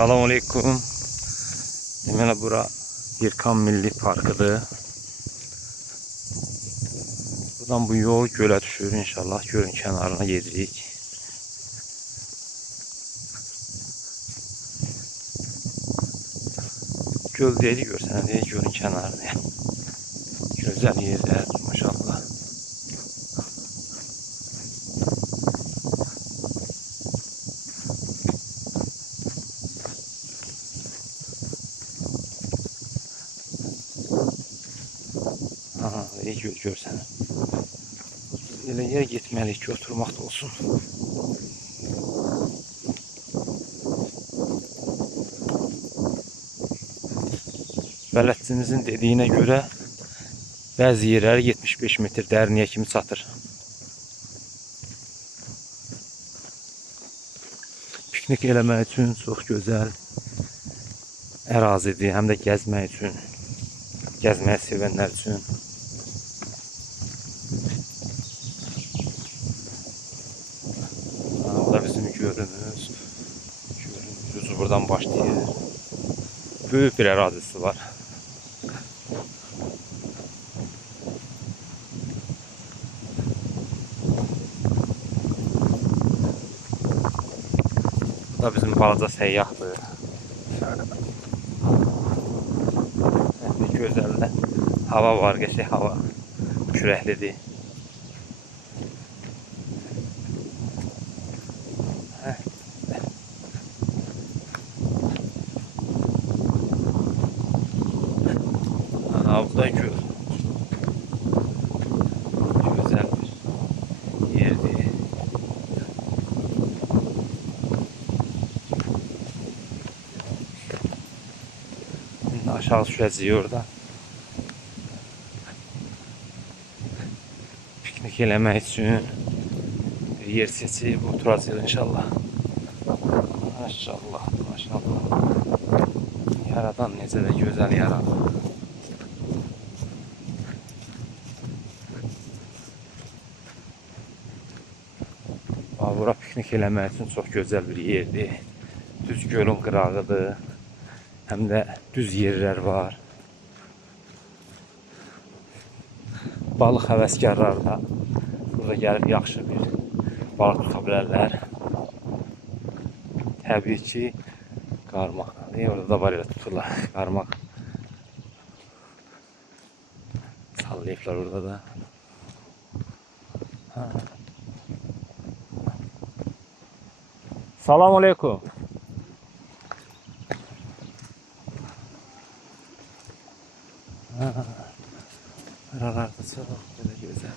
Salam aleykum. Deməli bura Yirkan Milli Parkıdır. Buradan bu yol gölə düşür inşallah. Gölün kənarına gedirik. Göl deyil, görsən deyil, gölün kənarına. Gözəl yerlər maşallah. Aha, iyi görsən. Elə yerə getməliyik ki, oturmaq da olsun. Bələdçimizin dediyinə görə bəzi yerləri 75 metr dərinliyə kimi çatır. Piknik eləmək üçün çox gözəl ərazidir, həm də gəzmək üçün, gəzməyi sevənlər üçün. Bu da bizim gölümüz. Gölümüz buradan başlayır. Böyük bir ərazisi var. Bu da bizim balaca səyyahdır. Gözəl də hava var, qəşəng hava. Küləklidir. Bu da göl. Güzel bir yerdir. Aşağı düşəcəyik orada. Piknik eləmək üçün bir yer seçib oturacağıq inşallah. Maşallah, maşallah. Yaradan necə də gözəl yaradı. Bura piknik eləmək üçün çox gözəl bir yerdir. Düz gölün qırağıdır. Həm də düz yerlər var. Balıq həvəskarları da burada gəlib yaxşı bir balıq tuta bilərlər. Təbii ki, qarmaq. Orada da var elə tuturlar. Qarmaq sallayıblar orada da. Salam aleykum. Buralarda çok böyle güzel.